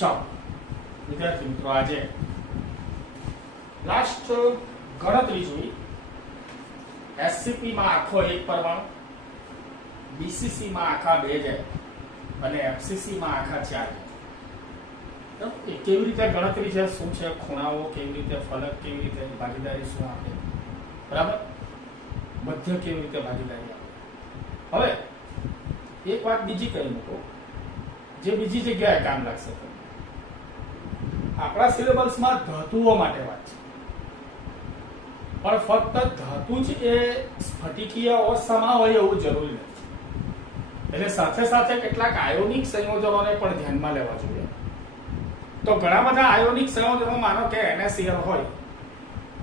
ચાલો વિદ્યાર્થી મિત્રો, આજે લાસ્ટ ગણતરી જોઈ. એસસીપી માં આખો એક પરમાણુ, બીસીસી માં આખા 2 જાય અને એફસીસી માં આખા 4 જાય. એ કેવી રીતે ગણતરી છે, શું છે, ખૂણાઓ કેવી રીતે, ફલક કેવી રીતે, ભાગીદારી શું આપે, બરાબર, મધ્ય કેવી રીતે ભાગીદારી આપે. હવે એક વાત બીજી કહી મૂકો, જે બીજી જગ્યાએ કામ લાગશે. આપણા સિલેબસમાં ધાતુઓ માટે વાત છે, પણ ફક્ત ધાતુ જ એ સ્ફટિકીય અવસ્થામાં હોય એવું જરૂરી નથી. એટલે સાથે સાથે કેટલાક આયોનિક સંયોજનોને પણ ધ્યાનમાં લેવા જોઈએ. તો ઘણા બધા આયોનિક સંયોજનો, માનો કે NaCl હોય,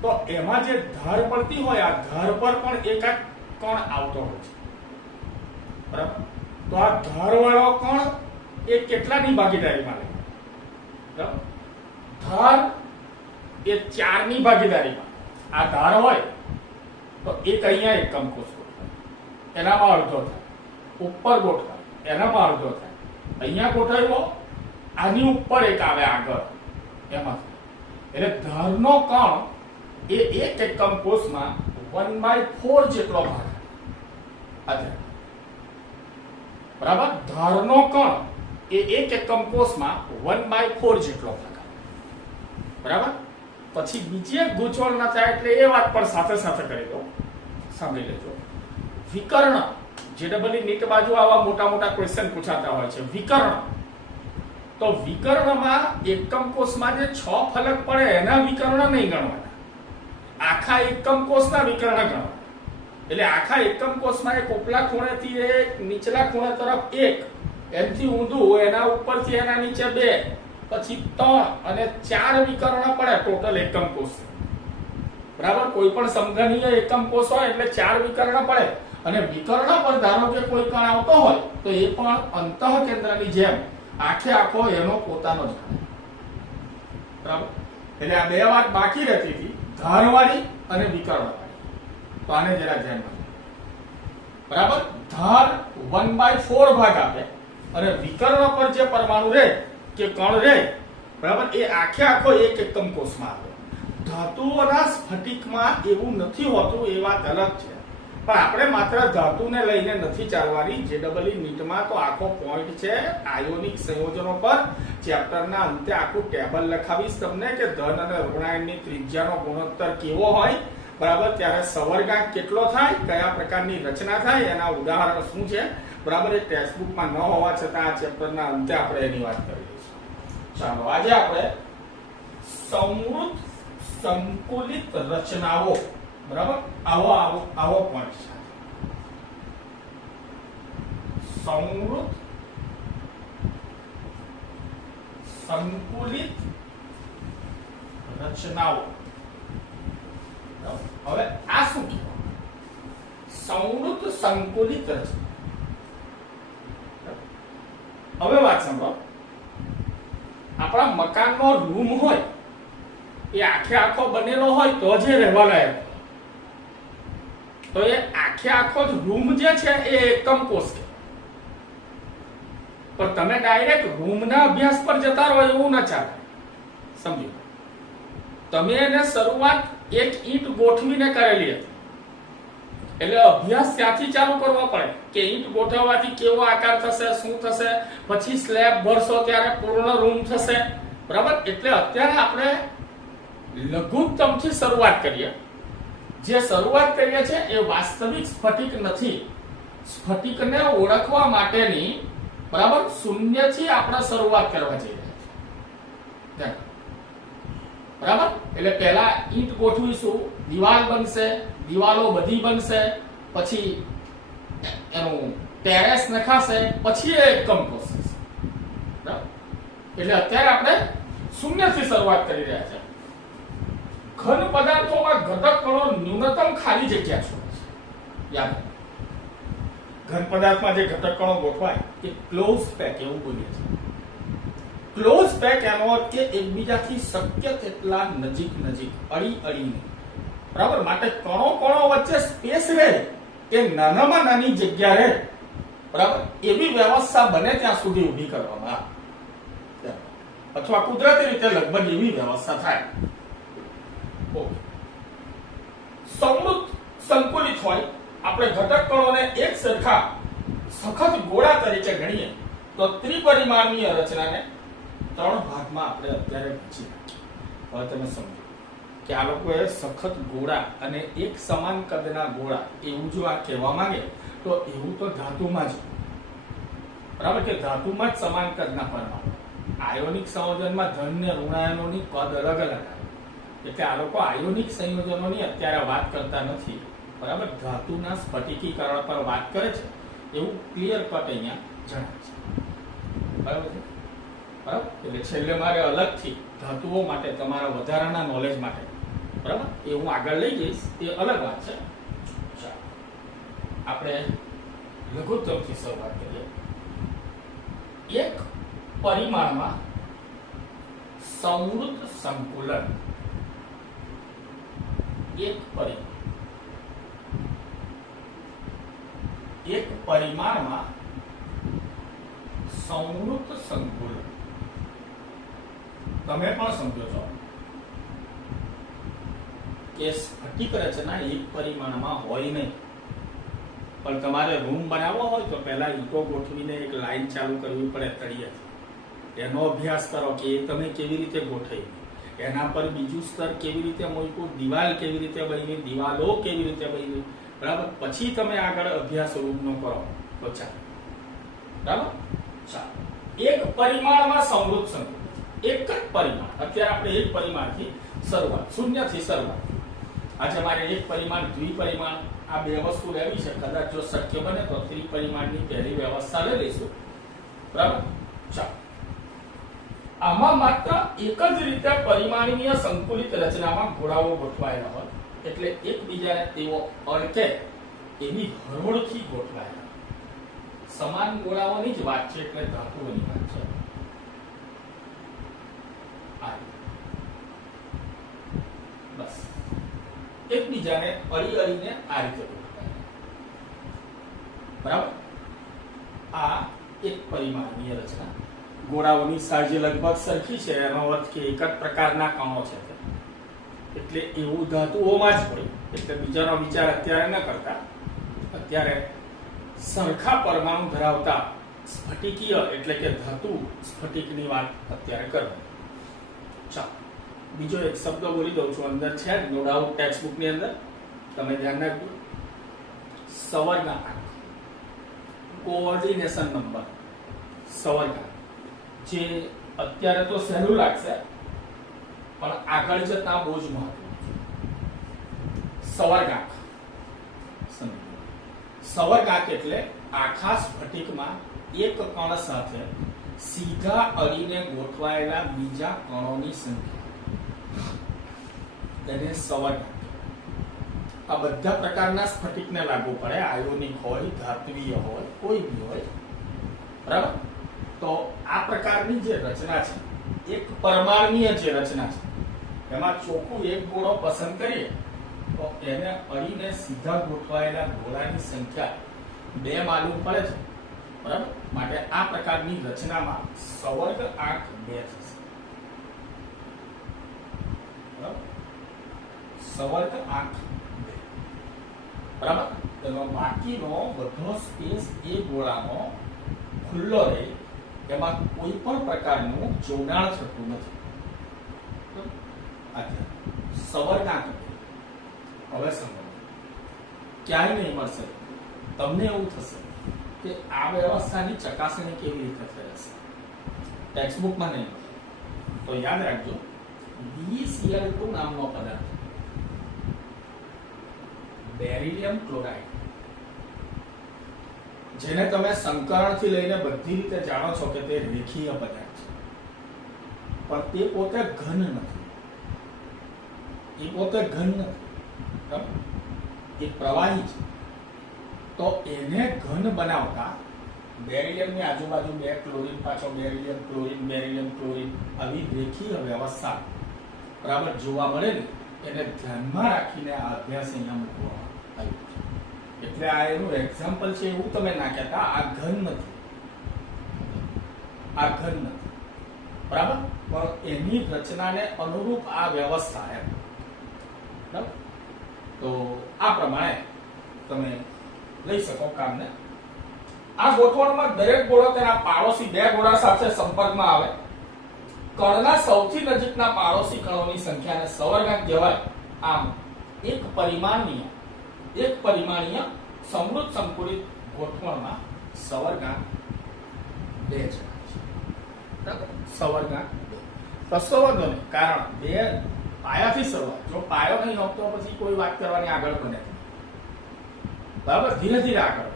તો એમાં જે ધાર પડતી હોય, આ ધાર પર પણ એકાદ કણ આવતો હોય છે, બરાબર. તો આ ધાર વાળો કણ એ કેટલાની ભાગીદારીમાં લે, બરાબર. ધાર એ 4 ની ભાગીદારીમાં. આ ધાર હોય તો એક અહીંયા એકમ કોષ ગોઠવાય, એનામાં અડધો થાય. ઉપર ગોઠવાય, એનામાં અડધો થાય. અહીંયા ગોઠવ્યો, આની ઉપર એક આવે આગળ, એમાં. એટલે ધારનો કણ એ એક એકમ કોષમાં 1/4 જેટલો ભાગ આવે, બરાબર. ધારનો કણ એ એક એકમ કોષમાં 1/4 જેટલો ભાગ આવે, બરાબર. પછી બીજી એક ગૂંચવણ ના થાય એટલે એ વાત પણ સાથે સાથે કરી દો, સાંભળી લેજો. વિકર્ણ, જેડબલઈ નીટ બાજુ આવા મોટા મોટા ક્વેશ્ચન પૂછાતા હોય છે. વિકર્ણ, તો વિકર્ણમાં એકમ કોષમાં જે 6 ફલક પડે એના વિકર્ણ નહીં ગણવાના, આખા એકમ કોષના વિકર્ણ ગણવાના. એટલે આખા એકમ કોષમાં એક ઉપલા ખૂણેથી એક, નીચલા ખૂણા તરફ એક, એમથી ઊંધું, એના ઉપરથી એના નીચે 2, પછી 3 અને 4 વિકર્ણ પડે ટોટલ એકમ કોષ, બરાબર. કોઈ પણ સમઘનીય એકમ કોષ હોય એટલે 4 વિકર્ણ પડે. અને વિકર્ણ પર ધારો કે કોઈ કણ આવતો હોય તો એ પણ અંતઃકેન્દ્રની જેમ આખે આખો એનો પોતાનો જ ગણાય, બરાબર. એટલે આ 2 વાત બાકી રહેતી હતી, ધારવાળી અને વિકર્ણવાળી. તો આને જરા ધ્યાનમાં, બરાબર. ધાર 1/4 ભાગ આપે અને વિકર્ણ પર જે પરમાણુ રહે કે કણ રહે, બરાબર, એ આખે આખો એક એકમ કોષમાં આવે. ધાતુઓના સ્ફટિકમાં એવું નથી હોતું, એ વાત અલગ છે. પણ આપણે માત્ર ધાતુને લઈને નથી ચાલવાની. જેડબલઈ નીટમાં તો આખો પોઈન્ટ છે આયોનિક સંયોજનો પર. ચેપ્ટરના અંતે આખું ટેબલ લખાવીશ તમને કે ધન અને ઋણાયનની ત્રિજ્યાનો ગુણોત્તર કેવો હોય, બરાબર. ત્યારે સવર્ગાંક કેટલો થાય, કયા પ્રકારની રચના થાય, એના ઉદાહરણ શું છે, બરાબર. એ ટેક્સ્ટબુકમાં ન હોવા છતાં આ ચેપ્ટરના અંતે આપણે એની વાત કરી દઈશું. ચાલો, આજે આપણે સમૃદ્ધ સંકુલિત રચનાઓ, બરાબર, આવો પોઈન્ટ છે. સમૃદ્ધ સંકુલિત રચનાઓ. હવે આ શું કહેવાય? સમૃદ્ધ સંકુલિત રચના. હવે વાત સાંભળો. આપણા મકાનનો રૂમ હોય એ આખે આખો બનેલો હોય તો જે રહેવા લાયક, તો એ આખે આખો જ રૂમ જે છે એ એકમ કોષ છે. પણ તમે ડાયરેક્ટ રૂમના અભ્યાસ પર જતા રહો એવું ના ચાલે, સમજો. તમે એને શરૂઆત એક ઈંટ ગોઠવીને કરેલી હતી, એટલે અભ્યાસ ત્યાંથી ચાલુ કરવો પડે કે ઈંટ ગોઠવવાથી કેવો આકાર થશે, શું થશે, પછી સ્લેબ ભરશો ત્યારે પૂર્ણ રૂમ થશે, બરાબર. એટલે અત્યારે આપણે લઘુત્તમથી શરૂઆત કરીએ. જે શરૂઆત કરીએ છે એ વાસ્તવિક સ્ફટિક નથી. સ્ફટિકને ઓળખવા માટેની, બરાબર, શૂન્યથી આપણે શરૂઆત કરવા જઈ રહ્યા છીએ, બરાબર. એટલે પહેલા ઈંટ ગોઠવીશું, દિવાલ બનશે, દિવાલો બધી બનશે, પછી એનું ટેરેસ નખાશે, પછી એ એકમ કોષ થશે, બરાબર. એટલે અત્યારે આપણે શૂન્યથી શરૂઆત કરી રહ્યા છીએ. ઘન પદાર્થોમાં ઘટક કણો ન્યૂનતમ ખાલી જગ્યા છોડે છે, યાદ. ઘન પદાર્થમાં જે ઘટક કણો ગોઠવાય એ ક્લોઝ પેક એવું બોલીએ છે. ક્લોઝ પેક એનો અર્થ કે એકબીજાથી શક્ય તેટલા નજીક અડીને, બરાબર. માટે કણો વચ્ચે સ્પેસ રહે, એ નાનામાં નાની જગ્યા રહે, બરાબર, એવી વ્યવસ્થા બને ત્યાં સુધી ઊભી કરવામાં આવે. અથવા કુદરતી રીતે લગભગ એવી વ્યવસ્થા થાય. ઓકે. સમૃદ્ધ સંકુલિત હોય, આપણે ઘટક કણોને એક સરખા સખત ગોળા તરીકે ગણીએ તો ત્રિપરિમાણીય રચનાને 3 ભાગમાં આપણે અત્યારે વહેંચી નાખીએ. હવે તમે સમજો કે આ લોકોએ સખત ગોળા અને એક સમાન કદના ગોળા એવું જો આ કહેવા માંગે તો એવું તો ધાતુમાં જ, બરાબર, કે ધાતુમાં જ સમાન કદના પરમાણુ. આયોનિક સંયોજનમાં ધન ને ઋણાયનોની કદ અલગ અલગ આવે, એટલે આ લોકો આયોનિક સંયોજનોની અત્યારે વાત કરતા નથી, બરાબર, ધાતુના સ્ફટિકીકરણ પર વાત કરે છે એવું ક્લિયર કટ અહીંયા જણાવે છે. બરાબર છે, બરાબર. એટલે છેલ્લે મારે અલગથી ધાતુઓ માટે તમારા વધારાના નોલેજ માટે, બરાબર, એ હું આગળ લઈ જઈશ, એ અલગ વાત છે. ચાલો આપણે લઘુત્તમથી શરૂઆત કરીએ. એક પરિમાણમાં સમૃદ્ધ સંકુલન. એક પરિમાણમાં સમૃદ્ધ સંકુલન. તમે પણ સમજો છો કે સ્ફટિક રચના એક પરિમાણમાં હોય નહીં, પણ તમારે રૂમ બનાવવો હોય તો પહેલા ઈંટો ગોઠવીને એક લાઈન ચાલુ કરવી પડે તળિયેથી. એનો અભ્યાસ કરો કે એ તમે કેવી રીતે ગોઠવી, એના પર બીજું સ્તર કેવી રીતે મૂક્યું, દિવાલ કેવી રીતે બની, દિવાલો કેવી રીતે બની, બરાબર, પછી તમે આગળ અભ્યાસ રૂમનો કરો તો ચાલો. બરાબર, ચાલો. એક પરિમાણમાં સમૃદ્ધ સંકુલન, એક જ પરિમાણ. અત્યારે આપણે એક પરિમાણથી શરૂઆત, શૂન્યથી શરૂઆત. આજે મારે એક પરિમાણ, દ્વિપરિમાણ, આ બે વસ્તુ લેવી છે. કદાચ જો શક્ય બને તો ત્રિપરિમાણની પહેલી વ્યવસ્થા લઈ લઈશું. બરાબર, ચાલો. આમાં માત્ર એક જ રીતે પરિમાણીય સંકુલિત રચનામાં ગોળાઓ ગોઠવાયેલા હોય, એટલે એકબીજાને તેઓ અડકે એવી હરોળથી ગોઠવાયેલા સમાન ગોળાઓની જ વાત છે, એટલે ધાતુઓની વાત છે. બસ એકબીજાને અડી અડીને આ રીતે ગોઠવાયેલા. બરાબર, આ એક પરિમાણીય રચના. ગોળાઓની સાઈઝ લગભગ સરખી છે, એનો અર્થ કે એક જ પ્રકારના કણો છે, એટલે એવું ધાતુઓમાં જ હોય, એટલે બીજાનો વિચાર અત્યારે ન કરતા. અત્યારે સરખા પરમાણુ ધરાવતા સ્ફટિકીય એટલે કે ધાતુ સ્ફટિકની વાત અત્યારે કરવી. ચાલો બીજો એક શબ્દ બોલી દઉં છું, અંદર છે નો ડાઉટ ટેક્સ્ટબુકની અંદર, તમે ધ્યાન રાખજો. સવર્ગાંક, કોઓર્ડિનેશન નંબર, સવર્ગાંક, જે અત્યારે તો સહેલું લાગશે પણ આગળ જતા બહુ જ મહત્વનું છે. સવર્ગાંક. સવર્ગાંક એટલે આખા સ્ફટિકમાં એક કણ સાથે સીધા અડીને ગોઠવાયેલા બીજા કણોની સંખ્યા, તેને સવર્ગાંક. આ બધા પ્રકારના સ્ફટિકને લાગુ પડે, આયોનિક હોય, ધાત્વીય હોય, કોઈ બી હોય. બરાબર, તો આ પ્રકારની જે રચના છે, એક પરમાણુય જે રચના છે, એમાં ચોખ્ખું એક ગોળો પસંદ કરીએ તો એને અડીને સીધા ગોઠવાયેલા ગોળાની સંખ્યા 2 માલુમ પડે છે. બરાબર, માટે આ પ્રકારની રચનામાં સવર્ગાંક 2 થશે. બરાબર, સવર્ગાંક 2. બરાબર, તેનો બાકીનો બધો સ્પેસ એ ગોળાનો ખુલ્લો રહે, એમાં કોઈ પણ પ્રકારનું જોડાણ થતું નથી. સવર્ગાંક. હવે સમજો, ક્યાંય નહીં મળશે તમને એવું થશે કે આ વ્યવસ્થાની ચકાસણી કેવી રીતે થઈ હશે, ટેક્સ્ટબુકમાં નહીં મળે. તો યાદ રાખજો, BeCl2 નામનો પદાર્થ, બેરિલિયમ ક્લોરાઇડ, જેને તમે સંકરણથી લઈને બધી રીતે જાણો છો કે તે રેખીય પદાર્થ છે, પણ તે પોતે ઘન નથી. એ પોતે ઘન નથી, એ પ્રવાહી છે. તો એને ઘન બનાવતા બેરિલિયમની આજુબાજુ 2 ક્લોરીન, પાછો બેરિલિયમ ક્લોરીન, બેરિલિયમ ક્લોરીન, આવી રેખીય વ્યવસ્થા બરાબર જોવા મળે ને, એને ધ્યાનમાં રાખીને આ અભ્યાસ અહીંયા મૂકવામાં આવ્યો છે. એટલે આ એનું એક્ઝામ્પલ છે, એવું તમે ના કહેતા આ ઘન નથી, આ ઘન નથી. બરાબર, પણ એની રચનાને અનુરૂપ આ વ્યવસ્થા એમ. બરાબર? તો આ પ્રમાણે તમે લઈ શકો કામને. આ ગોઠવણમાં દરેક ગોળો તેના પાડોશી બે ગોળા સાથે સંપર્કમાં આવે. કણના સૌથી નજીકના પાડોશી કણોની સંખ્યાને સવર્ગાંક કહેવાય. આમ એક પરિમાણીય સમૃદ્ધ સંકુલિત ગોઠવણમાં સવર્ગાંક 2 છે. બરાબર? સવર્ગાંક 2 કશો વાંધો નહીં, કારણ 2 પાયાથી શરૂઆત. જો પાયો નહીં હોતો પછી કોઈ વાત કરવાની આગળ બને. બરાબર? ધીરે ધીરે આગળ.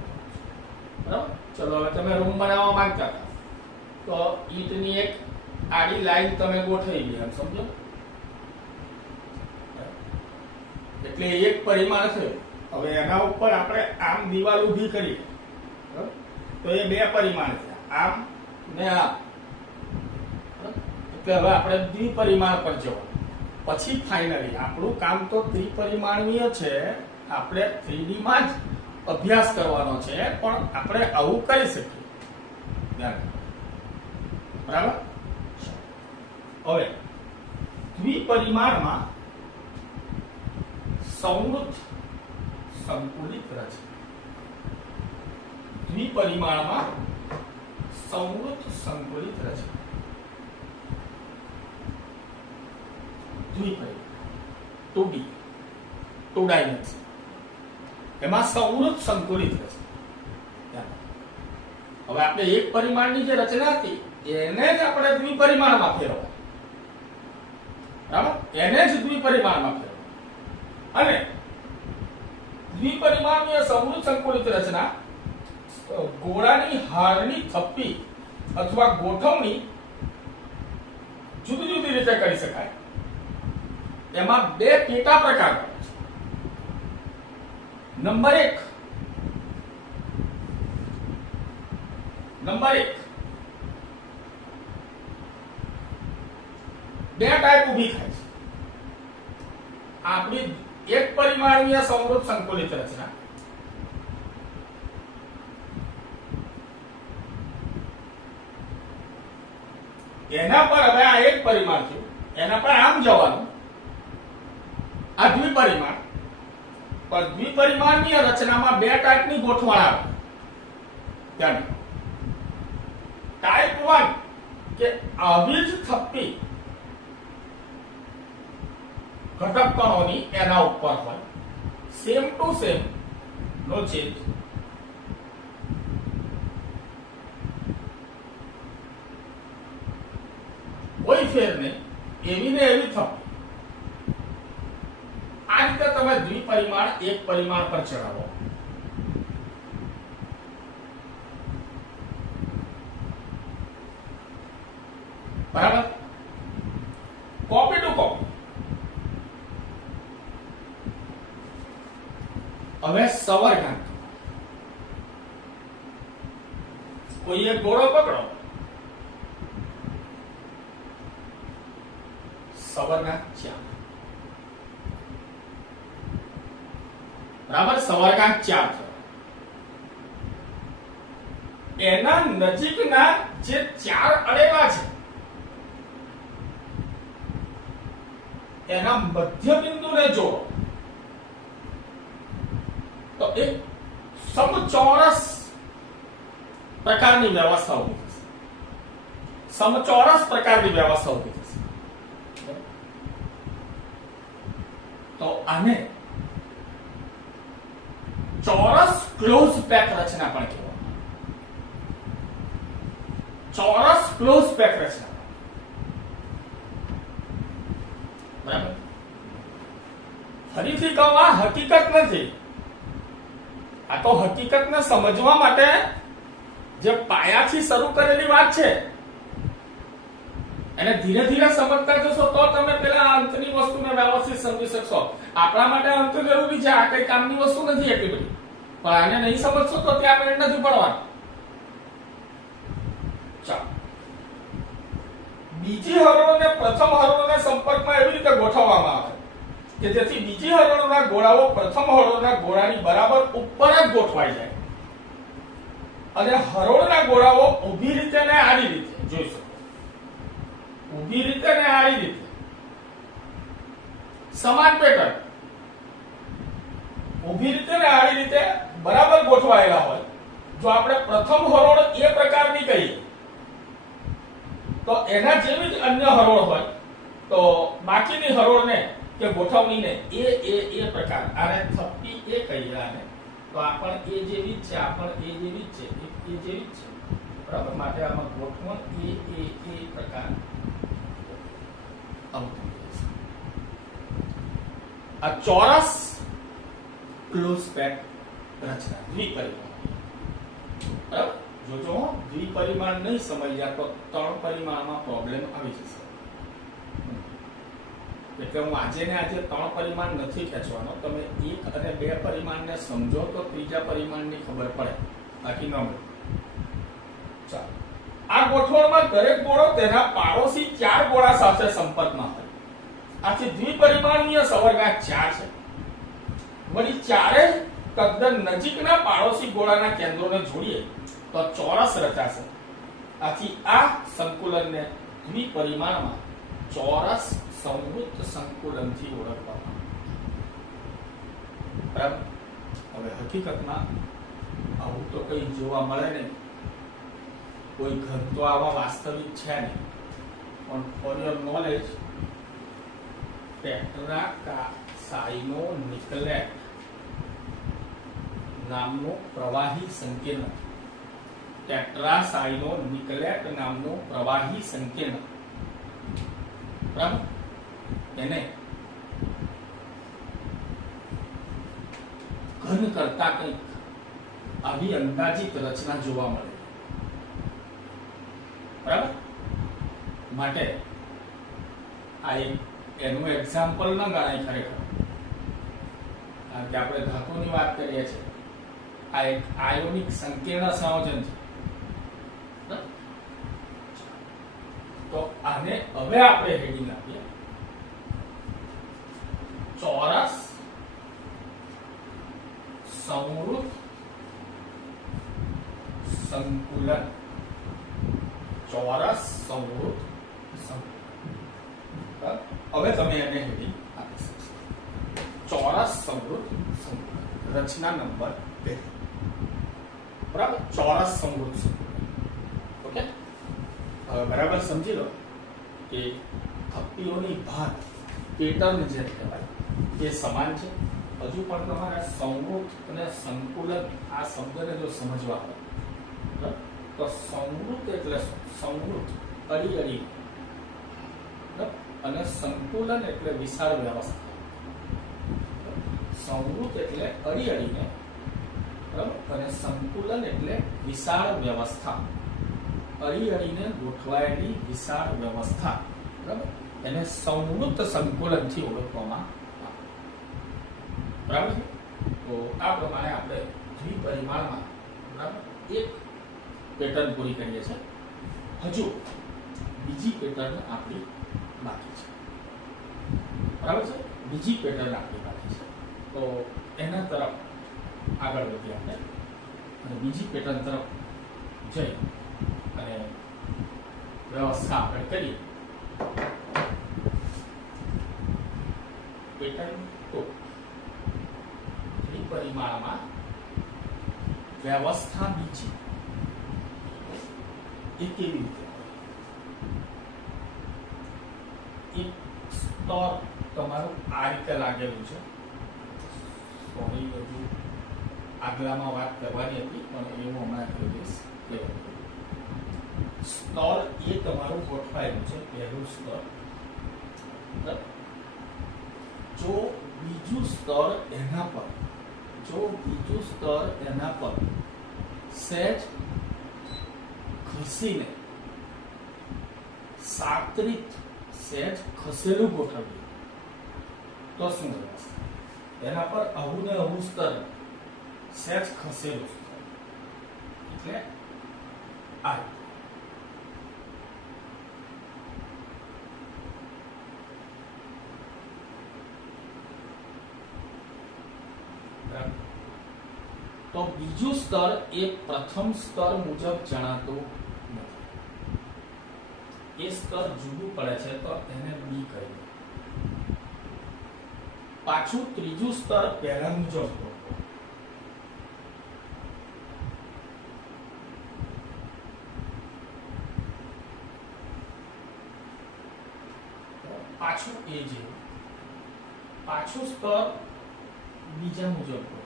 બરાબર? ચલો હવે તમે રૂમ બનાવવા માંગતા હતા તો ઈંટની એક આડી લાઈન તમે ગોઠવી લે, એમ સમજો. એટલે એક પરિમાણ છે. હવે એના ઉપર આપણે આમ દીવાલ ઊભી કરીએ, બરાબર? તો એ 2 પરિમાણ છે, આમ ને આમ. એટલે હવે આપણે દ્વિપરિમાણ પર જવાનું. પછી ફાઇનલી આપણું કામ તો ત્રિપરિમાણીય છે, આપણે 3D માં જ અભ્યાસ કરવાનો છે, પણ આપણે આવું કરી શકીએ. બરાબર? હવે દ્વિપરિમાણમાં સમૃદ્ધ સંકુલિત રચના. દ્વિપરિમાણમાં સમૃદ્ધ સંકુલિત રચના. દ્વિપરિમાણ 2D 2 ડાયમેન્શન. એમાં સમૃદ્ધ સંકુલિત રચના. હવે આપણે એક પરિમાણની જે રચના હતી એને જ આપણે દ્વિપરિમાણમાં ફેરવવા. બરાબર? એને જ દ્વિપરિમાણમાં ફેરવવા. અને દ્વિપરિમાણીય સમૃદ્ધ સંકુલિત રચના ગોળાની હારની થપ્પી અથવા ગોઠવણી જુદી જુદી રીતે કરી શકાય. એમાં 2 પેટા પ્રકાર છે. નંબર 1 2 ટાઈપ ઊભી થાય છે. આપણી એક પરિમાણીય સમૃદ્ધ સંકુલિત રચના એના પર હવે આ એક પરિમાણ થયું, એના પર આમ જવાનું. આ દ્વિપરિમાણ. પણ દ્વિપરિમાણીય રચનામાં 2 ટાઈપની ગોઠવણ આવે. ધ્યાન. ટાઈપ 1 કે આવી જ થપ્પી ઘટક કણોની એના ઉપર હોય, same to same, no change. કોઈ ફેર નહીં, એવી ને એવી થપ્પી. આ રીતે તમે દ્વિપરિમાણ એક પરિમાણ પર ચડાવો. બરાબર? Copy to copy. હવે સવર્ગાંક. કોઈ એક ગોળો પકડો, સવર્ગાંક 4. બરાબર? સવર્ગાંક 4 છે. એના નજીકના જે 4 અડેલા છે એના મધ્ય બિંદુને જોડો તો એક સમચોરસ પ્રકારની વ્યવસ્થા ઊભી થશે. સમચોરસ પ્રકારની વ્યવસ્થા ઊભી થશે. તો આને ચોરસ ક્લોઝ પેક રચના પણ કહેવાય. ચોરસ ક્લોઝ પેક રચના. બરાબર? ફરીથી કહું, આ હકીકત નથી. આ તો હકીકતને સમજવા માટે જે પાયાથી શરૂ કરેલી વાત છે એને ધીરે ધીરે સમજતા જશો તો તમે પેલા અંતની વસ્તુને વ્યવસ્થિત સમજી શકશો. આપણા માટે અંત જરૂરી છે, આ કઈ કામની વસ્તુ નથી એટલી બધી. પણ આને નહીં સમજશો તો ત્યાં આપણે નથી પડવાનું. ચાલો, બીજી હરોળને પ્રથમ હરોળના સંપર્કમાં એવી રીતે ગોઠવવામાં આવે કે જેથી બીજી હરોળના ગોળાઓ પ્રથમ હરોળના ગોળાની બરાબર ઉપર જ ગોઠવાઈ જાય અને હરોળના ગોળાઓ ઊભી રીતે ને આડી રીતે જોઈ શકો. ઊભી રીતે ને આડી રીતે સમાન પેટર્ન, ઊભી રીતે ને આડી રીતે બરાબર ગોઠવાયેલા હોય, જો આપણે પ્રથમ હરોળ એ પ્રકારની કહીએ તો એના જેવી જ અન્ય હરોળ હોય તો બાકીની હરોળને કે ગોઠવણીને એ પ્રકાર, આને થપ્પી એ કહીએ આને, તો આ પણ એ જેવી જ છે, આ પણ એ જેવી જ છે, એ જેવી જ છે, બરાબર. માટે આમાં ગોઠવણ એ પ્રકાર આવતું રહેશે. આ ચોરસ ક્લોઝ પેક રચના દ્વિપરિમાણ, બરાબર. જો દ્વિપરિમાણ નહીં સમજ્યા તો 3 પરિમાણમાં પ્રોબ્લેમ આવી જશે. એટલે હું આજે ને આજે 3 પરિમાણ નથી ખેંચવાનો, તમે 1 અને 2 પરિમાણને સમજો તો ત્રીજા પરિમાણની ખબર પડે, બાકી ન મળે. ચાલો, આ ગોઠવણમાં દરેક ગોળો તેના પાડોશી 4 ગોળા સાથે સંપર્કમાં હોય. આથી દ્વિપરિમાણીય સવર્ગાંક 4 છે. વળી ચારે તદ્દન નજીકના પાડોશી ગોળાના કેન્દ્રોને જોડીએ તો ચોરસ રચાશે. આથી આ સંકુલનને દ્વિપરિમાણમાં ચોરસ સંવૃત્ત સંકુલનથી ઓળખવામાં આવે. બરાબર. હવે હકીકતમાં આવું તો કઈ જોવા મળે નહીં, કોઈ ઘર તો આવા વાસ્તવિક છે નહીં, પણ ફોર યોર નોલેજ ટેટ્રાસાયનોનિકલેટ નામનો પ્રવાહી સંકીર્ણ, ટેટ્રાસાયનોનિકલેટ નામનો પ્રવાહી સંકીર્ણ, બરાબર, એને ઘન કરતા કંઈક આવી અંદાજિત રચના જોવા મળે, બરાબર. માટે આ એનું એક્ઝામ્પલ ન ગણાય ખરેખર, કારણ કે આપણે ધાતુની વાત કરીએ છીએ. આ એક આયોનિક સંકીર્ણ સંયોજન છે. તો આને હવે આપણે હેડિંગ આપીએ ચોરસ સંવૃત્ત સંકુલન. ચોરસ સંવૃત્ત સંકુલન. હવે તમે એને હેડિંગ આપી શકશો ચોરસ સંવૃત્ત સંકુલન. રચના નંબર 2, બરાબર. ચોરસ સંવૃત્ત સંકુલન. ઓકે, હવે બરાબર સમજી લો કે થપ્પીઓની ભાત પેટર્ન જે કહેવાય એ સમાન છે. હજુ પણ તમારે સંવૃત્ત અને સંકુલન આ શબ્દને જો સમજવા હોય તો સંવૃત્ત એટલે સંવૃત્ત અડી અડી, અને સંકુલન એટલે વિશાળ વ્યવસ્થા. સંવૃત્ત એટલે અડી અડીને, બરાબર, અને સંકુલન એટલે વિશાળ વ્યવસ્થા, અડી અડીને ગોઠવાયેલી વિશાળ વ્યવસ્થા, બરાબર. એને સંવૃત્ત સંકુલનથી ઓળખવામાં આવે, બરાબર છે. તો આ પ્રમાણે આપણે દ્વિપરિમાણમાં, બરાબર, એક પેટર્ન પૂરી કરીએ છીએ. હજુ બીજી પેટર્ન આપણી બાકી છે, બરાબર છે. બીજી પેટર્ન આપણી બાકી છે, તો એના તરફ આગળ વધીએ આપણે અને બીજી પેટર્ન તરફ જઈ અને વ્યવસ્થા આપણે કરીએ. પેટર્ન તો ત્રિપરિમાણમાં વ્યવસ્થા બીજી એ કેવી રીતે એક સ્તર તમારું આ રીતે લાગેલું છે. સોરી, હજુ આગલામાં વાત કરવાની હતી પણ એવું હમણાં કહી દઈશ. સ્તર એ તમારું ગોઠવાયેલું છે, પહેલું સ્તર. જો બીજું સ્તર એના પર સહેજ ખસીને સાત્રિત સહેજ ખસેલું ગોઠવ્યું તો શું વ્યવસ્થા? એના પર આવું ને આવું સ્તર સહેજ ખસેલું સ્તર એટલે આ. તો બીજું સ્તર એ પ્રથમ સ્તર મુજબ જણાતું નથી. એ સ્તર જુદું પડે છે તો એને બી કહીએ. પાછું ત્રીજું સ્તર પહેલા મુજબ ગોઠવો. પાછું એ જેવું, પાછું સ્તર બીજા મુજબ ગોઠવો.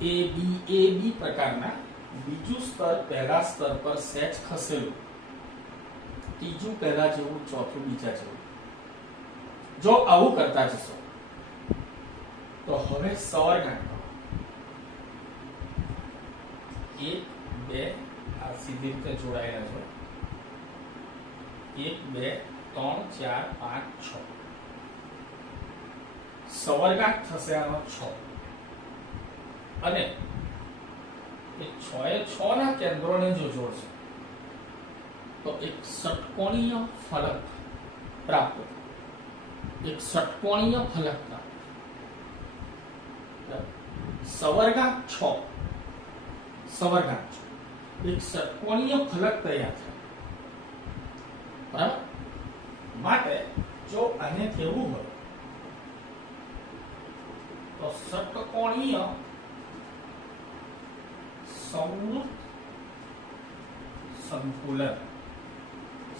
એ બી પ્રકારના બીજું સ્તર પહેલા સ્તર પર સહેજ ખસેલું, ત્રીજું પહેલા જેવું, ચોથું બીજા જેવું. જો આવું કરતા જશો તો હવે સવર્ગાંક 1 2 આ સીધી રીતે જોડાયેલા છે. 1 2 3 4 5 6 સવર્ગાંક થશે આનો 6 અને એ 6 એ 6 ના કેન્દ્રોને જો જોડશે તો એક ષટકોણીય ફલક પ્રાપ્ત થાય. એક ષટકોણીય ફલક પ્રાપ્ત. સવર્ગાંક 6 સવર્ગાંક 6 એક ષટકોણીય ફલક તૈયાર થાય. બરાબર? માટે જો આને કેવું હોય તો ષટકોણીય સંવૃત સંકુલન.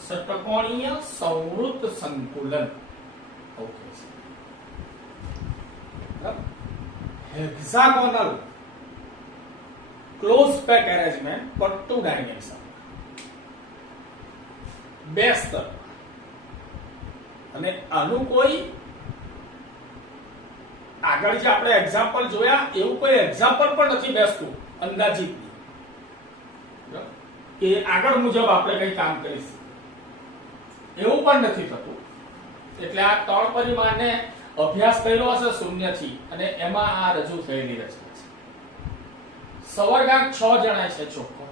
ષટકોણીય સંવૃત સંકુલન. Okay. Hexagonal close pack arrangement for 2 dimension. બે સ્તર. અને આનું કોઈ આગળ જે આપણે એક્ઝામ્પલ જોયા એવું કોઈ એક્ઝામ્પલ પણ નથી બેસતું અંદાજિત કે આગળ મુજબ આપણે કઈ કામ કરીશું એવું પણ નથી થતું. એટલે આ 3 પરિમાણને અભ્યાસ કર્યો હશે 0 થી અને એમાં આ રજૂ થયેલી રચના છે. સવર્ગાંક 6 જણાય છે ચોખ્ખો.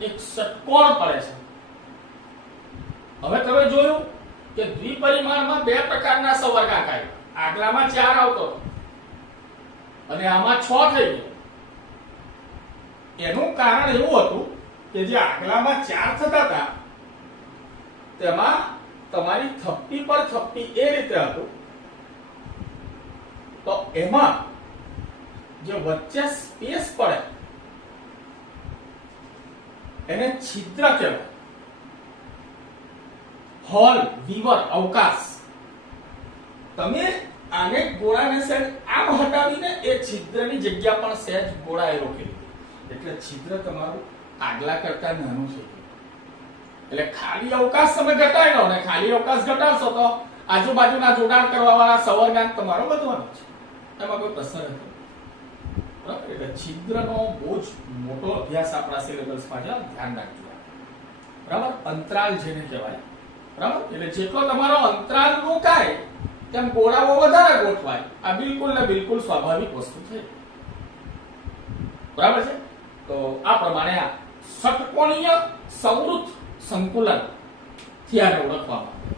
એક ષટકોણ પડે છે. હવે તમે જોયું કે દ્વિપરિમાણમાં 2 પ્રકારના સવર્ગાંક આવ્યા. આગલામાં 4 આવતો અને આમાં 6 થઈ ગયો. એનું કારણ એવું હતું કે જે આગલામાં 4 થતા હતા તેમાં તમારી થપ્પી પર થપ્પી એ રીતે હતું તો એમાં જે વચ્ચે સ્પેસ પડે એને છિદ્ર કહેવાય. હોલ, વીવર, અવકાશ. તમે આને ગોળાને સહેજ આમ હટાવીને એ છિદ્રની જગ્યા પણ સહેજ ગોળાએ રોકી દીધી. એટલે છિદ્ર તમારું આગલા કરતા નાનું થઈ ગયું. એટલે ખાલી અવકાશ તમે ઘટાડો ને ખાલી અવકાશ ઘટાડશો તો આજુબાજુના જોડાણ કરવા વાળા સવર્ગાંક તમારો વધવાનો છે. એમાં કોઈ પ્રશ્ન નથી. બરાબર? એટલે છિદ્રનો બહુ જ મોટો અભ્યાસ આપણા સિલેબસમાં છે. ધ્યાન રાખજો. બરાબર? અંતરાલ જેને કહેવાય. બરાબર? એટલે જેટલો તમારો અંતરાલ રોકાય તેમ ગોળાઓ વધારે ગોઠવાય. આ બિલકુલ ને બિલકુલ સ્વાભાવિક વસ્તુ છે. બરાબર છે? તો આ પ્રમાણે આ ષટકોણીય સંવૃત સંકુલન થી આને ઓળખવામાં આવે.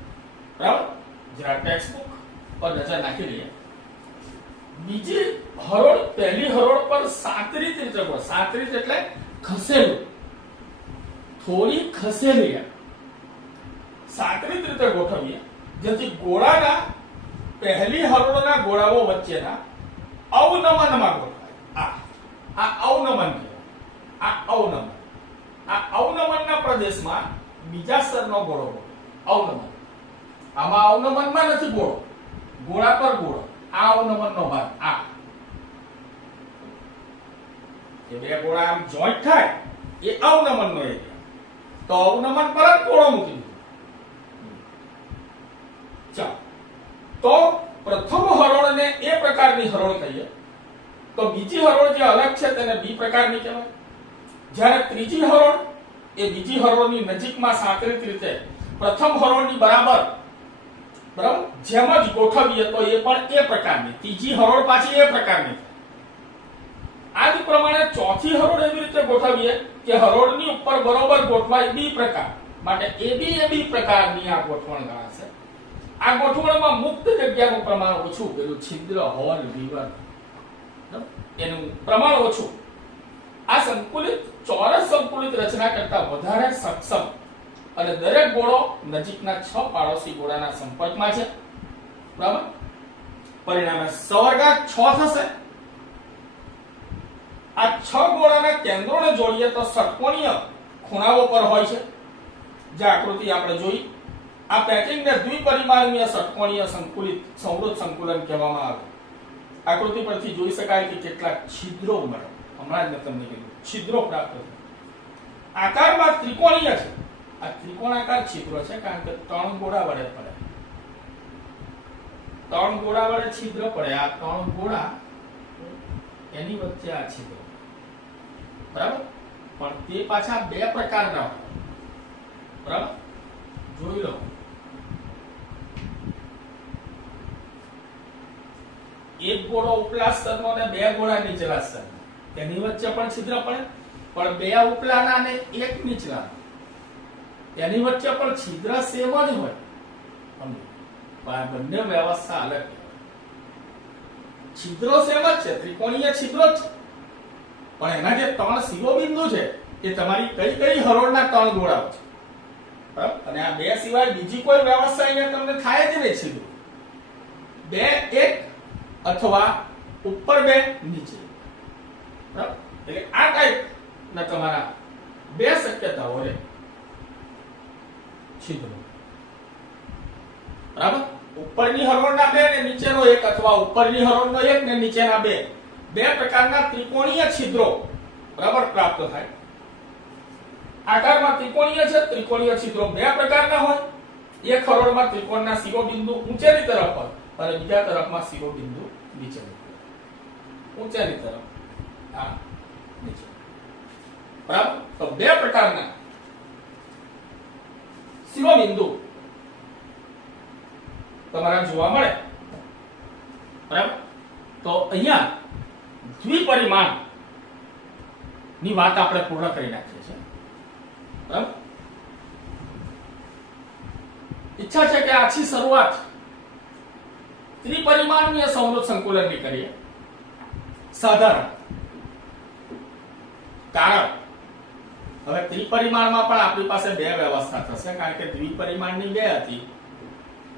બરાબર? જરા ટેક્સ્ટબુક પર નજર નાખી લઈએ. બીજી હરોળ પહેલી હરોળ પર સાંતરિત રીતે ગોઠવો. સાંતરિત એટલે ખસેલું, થોડી ખસેલી. સાંતરિત રીતે ગોઠવીએ જેથી ગોળાના પહેલી હરોળના ગોળાઓ વચ્ચેના અવનમનમાં ગોઠવાય. આ અવનમન કહેવાય. આ અવનમન. આ અવનમનના પ્રદેશમાં બીજા સ્તરનો ગોળો અવનમન. આમાં અવનમનમાં નથી ગોળો, ગોળા પર ગોળો. આ અવનમનનો ભાગ. આ કે બે ગોળા આમ જોઈન્ટ થાય એ અવનમનનો એરિયા. તો અવનમન પર જ ગોળો મૂકી દીધો. ચાલો, તો પ્રથમ હરોળને એ પ્રકારની હરોળ કહીએ તો બીજી હરોળ જે અલગ છે તેને બી પ્રકારની કહેવાય. જ્યારે ત્રીજી હરોળ એ બીજી હરોળની નજીકમાં સાંતરિત રીતે પ્રથમ હરોળની બરાબર જેમ જ ગોઠવીએ તો એ પણ એ પ્રકારની. ત્રીજી હરોળ પાછી એ પ્રકારની. આ જ પ્રમાણે ચોથી હરોળ એવી રીતે ગોઠવીએ કે હરોળની ઉપર બરોબર ગોઠવાય બી પ્રકાર. માટે એ બી પ્રકારની આ ગોઠવણ ગણાશે. આ ગોઠવણમાં મુક્ત જગ્યાનું પ્રમાણ ઓછું, પેલું છિદ્ર હોલ લીવર એનું પ્રમાણ ઓછું. આ સંકુલિત ચોરસ સંકુલિત રચના કરતા વધારે સક્ષમ અને દરેક ગોળો નજીકના 6 પાડોશી ગોળાના સંપર્કમાં છે. બરાબર, પરિણામે સવર્ગાંક 6 થશે. આ 6 ગોળાના કેન્દ્રોને જોડીએ તો ષટકોણીય ખૂણાઓ પર હોય છે. જે આકૃતિ આપણે જોઈ, આ પેકિંગને દ્વિપરિમાણીય ષટકોણીય સંકુલિત સંવૃત સંકુલન કહેવામાં આવે. આકૃતિ પરથી જોઈ શકાય કે કેટલાક છિદ્રો મળે. હમણાં જ મેં તમને કીધું છિદ્રો પ્રાપ્ત થાય. આકારમાં ત્રિકોણીય છે. આ ત્રિકોણાકાર છિદ્રો છે કારણ કે 3 ગોળા વડે પડે. 3 ગોળા વડે છિદ્ર પડે. આ 3 ગોળા એની વચ્ચે આ છિદ્ર. બરાબર, પણ તે પાછા 2 પ્રકારના હોય. બરાબર, જોઈ લો. એક ગોળો ઉપલા સ્તરનો અને 2 ગોળા નીચલા સ્તરનો. તેની વચ્ચે પણ છિદ્ર પડે, પણ 2 ઉપલાના અને 1 નીચલા એની વચ્ચે પણ છિદ્ર સેમ જ હોય. પણ આ બંને વ્યવસ્થા અલગ કહેવાય. છિદ્રો સેમ જ છે, ત્રિકોણીય છિદ્રો જ છે, પણ એના જે 3 શિરોબિંદુ છે એ તમારી કઈ કઈ હરોળના 3 ગોળાઓ છે. બરાબર, અને આ 2 સિવાય બીજી કોઈ વ્યવસ્થા અહીંયા તમને થાય જ નહીં. છિદ્રો 2 1 અથવા ઉપર 2 નીચે. બરાબર, એટલે આ ટાઈપ ના તમારા 2 શક્યતાઓ રહે છિદ્રો. બરાબર, ઉપરની હરોળના 2 ને નીચેનો 1 અથવા ઉપરની હરોળનો 1 ને નીચેના 2 પ્રકારના ત્રિકોણીય છિદ્રો બરાબર પ્રાપ્ત થાય. આકારમાં ત્રિકોણીય છે, ત્રિકોણીય છિદ્રો 2 પ્રકારના હોય. એક હરોળમાં ત્રિકોણના શિરોબિંદુ ઊંચેની તરફ હોય અને બીજા તરફમાં શિરોબિંદુ નીચેની તરફ. ઊંચેની તરફ આ નીચે. બરાબર, તો 2 પ્રકારના શિરોબિંદુ તમારા જોવા મળે. બરાબર, તો અહીંયા દ્વિપરિમાણ ની વાત આપણે પૂર્ણ કરી નાખીએ છીએ. બરાબર, ઈચ્છા છે કે આછી શરૂઆત ત્રિપરિમાણીય સંવૃત સંકુલનની કરીએ. સાધારણ કારણ હવે ત્રિપરિમાણમાં પણ આપણી પાસે 2 વ્યવસ્થા થશે કારણ કે દ્વિપરિમાણની 2 હતી.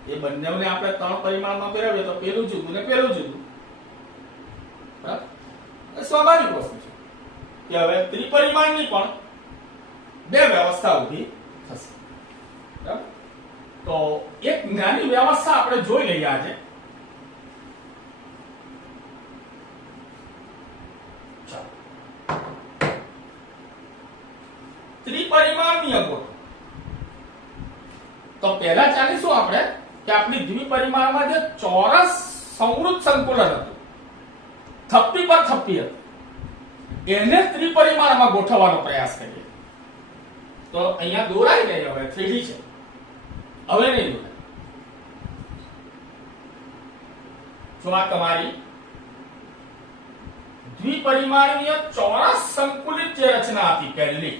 એ બંનેને આપણે 3 પરિમાણમાં ફેરવીએ તો પેલું જુદું ને પેલું જુદું. બરાબર, સ્વાભાવિક વસ્તુ છે કે હવે ત્રિપરિમાણની પણ 2 વ્યવસ્થા ઊભી થશે. બરાબર, તો એક નાની વ્યવસ્થા આપણે જોઈ લઈએ આજે. ત્રિપરિમાણીય ગોઠવણ. તો પહેલા ચાલીશું આપણે કે આપણી દ્વિપરિમાણમાં જે ચોરસ સંવૃત સંકુલન હતું, થપ્પી પર થપ્પી હતું, એને ત્રિપરિમાણમાં ગોઠવવાનો પ્રયાસ કરીએ. તો અહીંયા દોરાઈ ગઈ. હવે 3D છે, હવે નહીં દોરાય. જો આ તમારી દ્વિપરિમાણીય ચોરસ સંકુલિત જે રચના હતી પહેલી,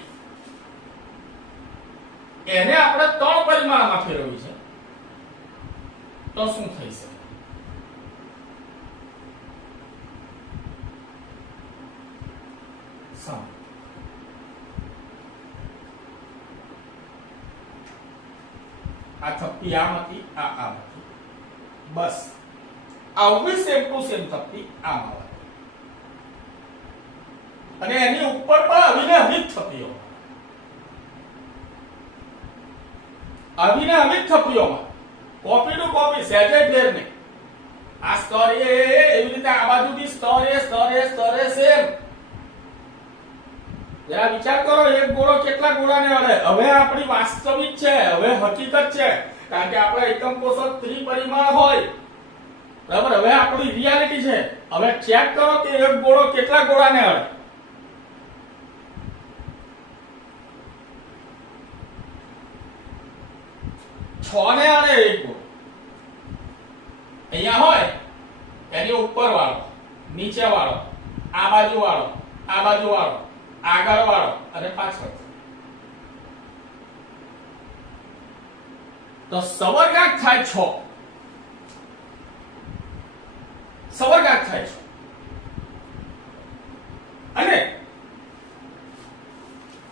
એને આપણે 3 પરિમાણમાં ફેરવવી છે તો શું થઈ શકે? આ થપ્પી આમ હતી, આ હતી. બસ આવી સેમ ટુ સેમ થપ્પી આમ આવે અને એની ઉપર પણ આવીને આવી જ થપ્પીઓ. આવીને આવી જ થપ્પીઓમાં કોપી ટુ કોપી, સહેજે ફેર નહીં. આ સ્તરે એવી રીતે આ બાજુથી સ્તરે સેમ. જરા વિચાર કરો, એક ગોળો કેટલા ગોળાને અડે? હવે આપણી વાસ્તવિક છે, હવે હકીકત છે, કારણ કે આપણે એકમ કોષો ત્રિપરિમાણ હોય. બરાબર, હવે આપણી રિયાલિટી છે. હવે ચેક કરો કે એક ગોળો કેટલા ગોળાને અડે. છ ને અડે એક ગોળો. અહીંયા હોય એની ઉપર વાળો, નીચે વાળો, આ બાજુ વાળો, આ બાજુ વાળો, આગળ વાળો અને પાછળ. તો સવર્ગાંક થાય 6. સવર્ગાંક થાય છે અને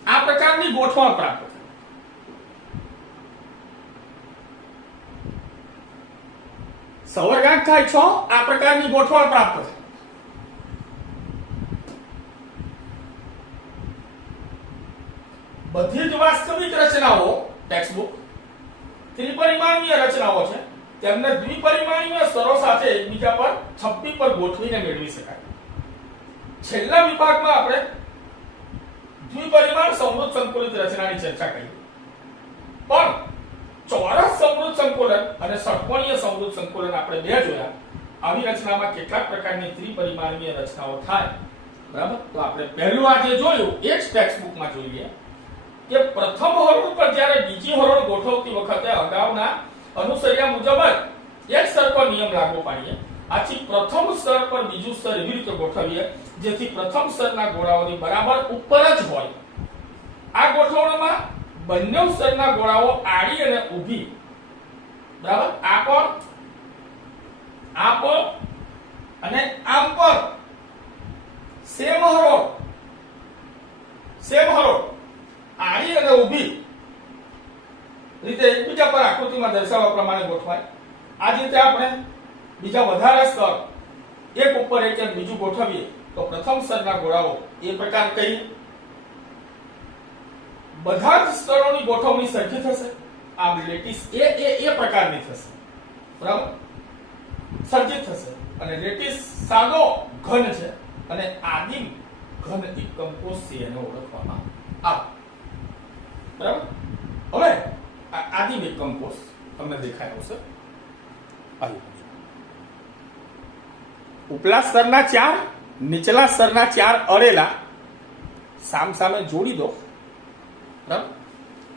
આ પ્રકારની ગોઠવણ પ્રાપ્ત થાય. સવર્ગાંક થાય 6, આ પ્રકારની ગોઠવણ પ્રાપ્ત થાય. બધી જ વાસ્તવિક રચનાઓ ટેક્સ્ટબુક ત્રિપરિમાણીય રચનાઓ છે, તેમને દ્વિપરિમાણીય સ્તરો સાથે એકબીજા પર છપ્પી પર ગોઠવીને મેળવી શકાય. છેલ્લા વિભાગમાં આપણે દ્વિપરિમાણ સમૃદ્ધ સંકુલિત રચનાની ચર્ચા કરી, પણ ચોરસ સમૃદ્ધ સંકુલન અને ષટકોણીય સમૃદ્ધ સંકુલન આપણે બે જોયા. આવી રચનામાં કેટલાક પ્રકારની ત્રિપરિમાણીય રચનાઓ થાય, બરાબર? તો આપણે પહેલું આજે જોયું એ જ ટેક્સ્ટબુકમાં જોઈએ કે પ્રથમ હરોળ પર જ્યારે બીજી હરોળ ગોઠવતી વખતે અગાઉના અનુસર્યા મુજબ જ એક સરખો નિયમ લાગુ પાડીએ. આથી પ્રથમ સ્તર પર બીજું સ્તર એવી રીતે ગોઠવીએ જેથી પ્રથમ સ્તરના ગોળાઓની બરાબર ઉપર જ હોય. આ ગોઠવણીમાં બંને સ્તરના ગોળાઓ આડી અને ઊભી, બરાબર, આ પર અને આમ પર સેમ હરોળ આડી અને ઊભી રીતે એકબીજા પર આકૃતિમાં દર્શાવવા પ્રમાણે ગોઠવાય. આ જ રીતે આપણે બીજા વધારે સ્તર એક ઉપર એક બીજું ગોઠવીએ તો પ્રથમ સ્તરના ગોળાઓ એ પ્રકાર કહીએ. બધા જ સ્તરોની ગોઠવણી સરખી થશે. આ લેટીસ એ પ્રકારની થશે, બરાબર, સર્જિત થશે. અને લેટીસ સાદો ઘન છે અને આદિમ ઘન એકમ કોષ છે એને ઓળખવામાં આવે, બરાબર. હવે આદિમ એકમ કોષ તમને દેખાય હશે. ઉપલા સ્તરના 4, નીચલા સ્તરના 4 અડેલા સામ સામે જોડી દો, બરાબર.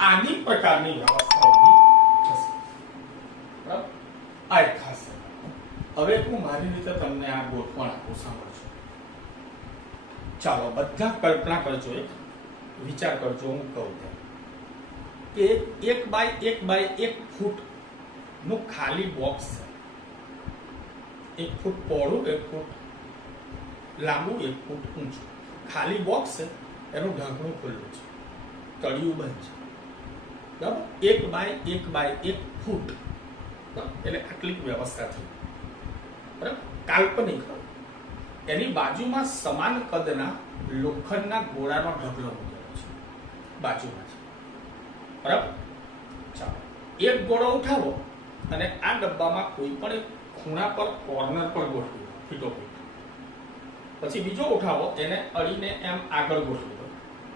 આદિમ પ્રકારની વ્યવસ્થા ઊભી થશે, બરાબર. આ એક ખાસ. હવે હું મારી રીતે તમને આ ગોઠવણ આપું, સાંભળજો. ચાલો બધા કલ્પના કરજો, એક વિચાર કરજો હું કહું કે 1 બાય 1 ફૂટ નું ખાલી બોક્સ છે. 1 ફૂટ પહોળું, 1 ફૂટ લાંબુ, 1 ફૂટ ઊંચું ખાલી બોક્સ છે. એનું ઢાંકણું ખુલ્લું છે, તળિયું બંધ છે, બરાબર. 1 બાય 1 ફૂટ, એટલે આટલી વ્યવસ્થા થઈ, બરાબર. કાલ્પનિક. એની બાજુમાં સમાન કદના લોખંડના ગોળાનો ઢગલો મૂકેલો છે, બાજુમાં છે, બરાબર. ચાલો એક ગોળો ઉઠાવો અને આ ડબ્બામાં કોઈ પણ એક ખૂણા પર કોર્નર પર ગોઠવી દો, ફીટોફીટ. પછી બીજો ઉઠાવો, એને અડીને એમ આગળ ગોઠવી દો,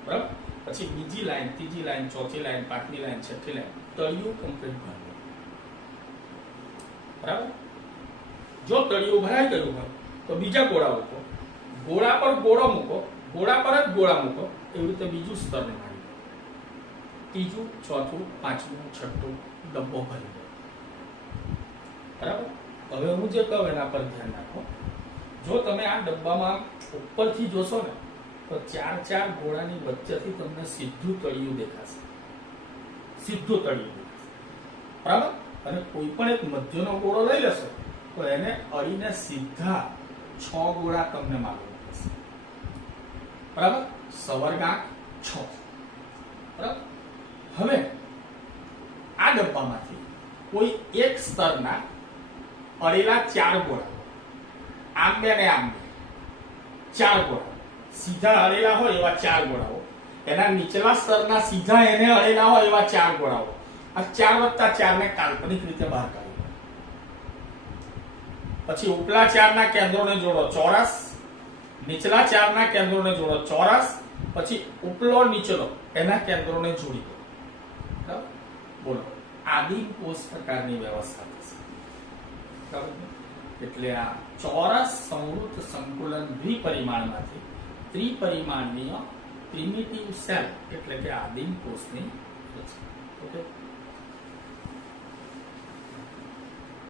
બરાબર. પછી બીજી લાઈન, ત્રીજી લાઈન, ચોથી લાઈન, પાંચમી લાઈન, છઠ્ઠી લાઈન, તળિયું કમ્પ્લીટ ભરી દો, બરાબર. જો તળિયું ભરાઈ ગયું હોય તો બીજા ગોળા મૂકો, ગોળા પર ગોળો મૂકો, ગોળા પર જ ગોળા મૂકો. એવી રીતે બીજું સ્તર મારી દો, ત્રીજું, ચોથું, પાંચમું, છઠ્ઠું, ડબ્બો ભરી દો, બરાબર. હવે હું જે કહું એના પર ધ્યાન રાખો. જો તમે આ ડબ્બામાં ઉપરથી જોશો ને તો 4 ગોળાની વચ્ચેથી તમને સીધું તળિયું દેખાશે, સીધું તળિયું દેખાશે, બરાબર. અને કોઈ પણ એક મધ્યનો ગોળો લઈ લેશો તો એને અડીને સીધા 6 ગોળા તમને માલુમ થશે, બરાબર. સવર્ગાંક 6, બરાબર. હવે આ ડબ્બામાંથી કોઈ એક સ્તરના અડેલા 4 ગોળા, આમ બે ને આમ બે, 4 ગોળા સીધા અડેલા હોય એવા 4 ગોળાઓ, એના નીચલા સ્તરના સીધા એને અડેલા હોય એવા 4 ગોળાઓ. આ 4 + 4 ને કાલ્પનિક રીતે બહાર કાઢો. પછી ઉપલા 4 ના કેન્દ્રોને જોડો, ચોરસ. નીચલા 4 ના કેન્દ્રોને જોડો, ચોરસ. પછી ઉપલો નીચલો એના કેન્દ્રોને જોડી દો, બરાબર. બોલો, આદિમ કોષ પ્રકારની વ્યવસ્થા થશે, બરાબર. એટલે આ ચોરસ સમૃદ્ધ સંકુલન દ્વિપરિમાણમાંથી ત્રિપરિમાણીય પ્રિમિટિવ સેલ એટલે કે આદિમ કોષની રચના. ઓકે.